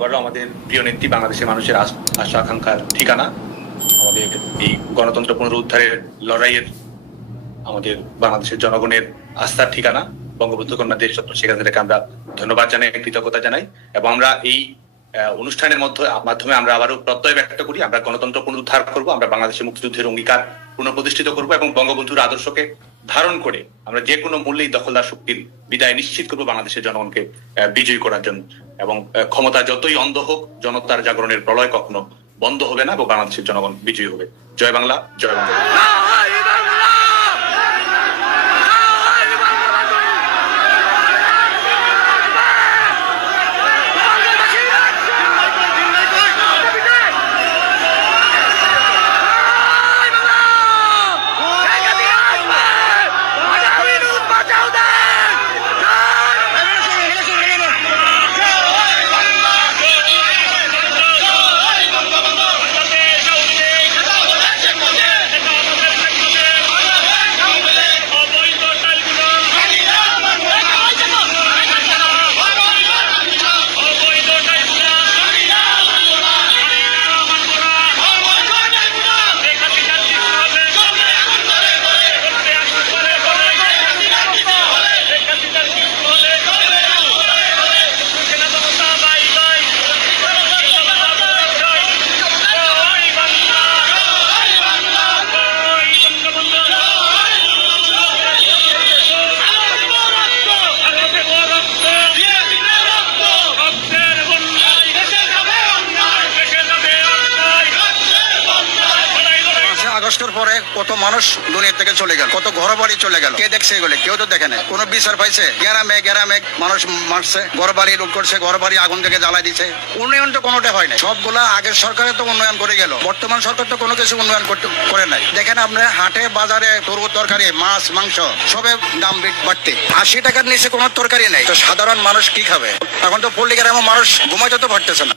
আবারও আমাদের প্রিয় নেত্রী বাংলাদেশের মানুষের আশা আকাঙ্ক্ষার ঠিকানা, আমাদের এই গণতন্ত্র পুনরুদ্ধারের লড়াইয়ের আমাদের বাংলাদেশের জনগণের আস্থার ঠিকানা বঙ্গবন্ধু কন্যা দেশরত্ন শেখ হাসিনাকে আমরা ধন্যবাদ জানাই, কৃতজ্ঞতা জানাই। এবং আমরা এই অনুষ্ঠানের মাধ্যমে আমরা আবারও প্রত্যয় ব্যক্ত করি, আমরা গণতন্ত্র পুনরুদ্ধার করব, আমরা বাংলাদেশের মুক্তিযুদ্ধের অঙ্গীকার পুনঃপ্রতিষ্ঠিত করব এবং বঙ্গবন্ধুর আদর্শকে ধারণ করে আমরা যে কোনো মূল্যেই দখলদার শক্তির বিদায় নিশ্চিত করবো বাংলাদেশের জনগণকে বিজয়ী করার জন্য। এবং ক্ষমতা যতই অন্ধ হোক, জনতার জাগরণের প্রলয় কখনো বন্ধ হবে না এবং বাংলাদেশের জনগণ বিজয়ী হবে। জয় বাংলা, জয় বাংলা। আগস্টের পরে কত মানুষ দুনিয়া থেকে চলে গেল, কত ঘর বাড়ি চলে গেল, কে দেখছে এগুলো? কেউ তো দেখে নাই, কোনো বিচার পাইছে? গ্রামে গ্রামে মানুষ মারছে, ঘর বাড়ি লুট করছে, ঘর বাড়ি আগুন থেকে জ্বালাই দিছে। উন্নয়ন তো কোনোটা হয় নাই। সবগুলা আগের সরকারে তো উন্নয়ন করে গেল, বর্তমান সরকার তো কোনো কিছু উন্নয়ন করে নাই। দেখেন আপনার হাটে বাজারে তরকারি, মাছ মাংস সবে দাম বাড়তে, 80 টাকার নিচে কোনো তরকারি নাই। তো সাধারণ মানুষ কি খাবে? এখন তো পল্লী গ্রামে মানুষ ঘুমাইতে তো পারতেছে না।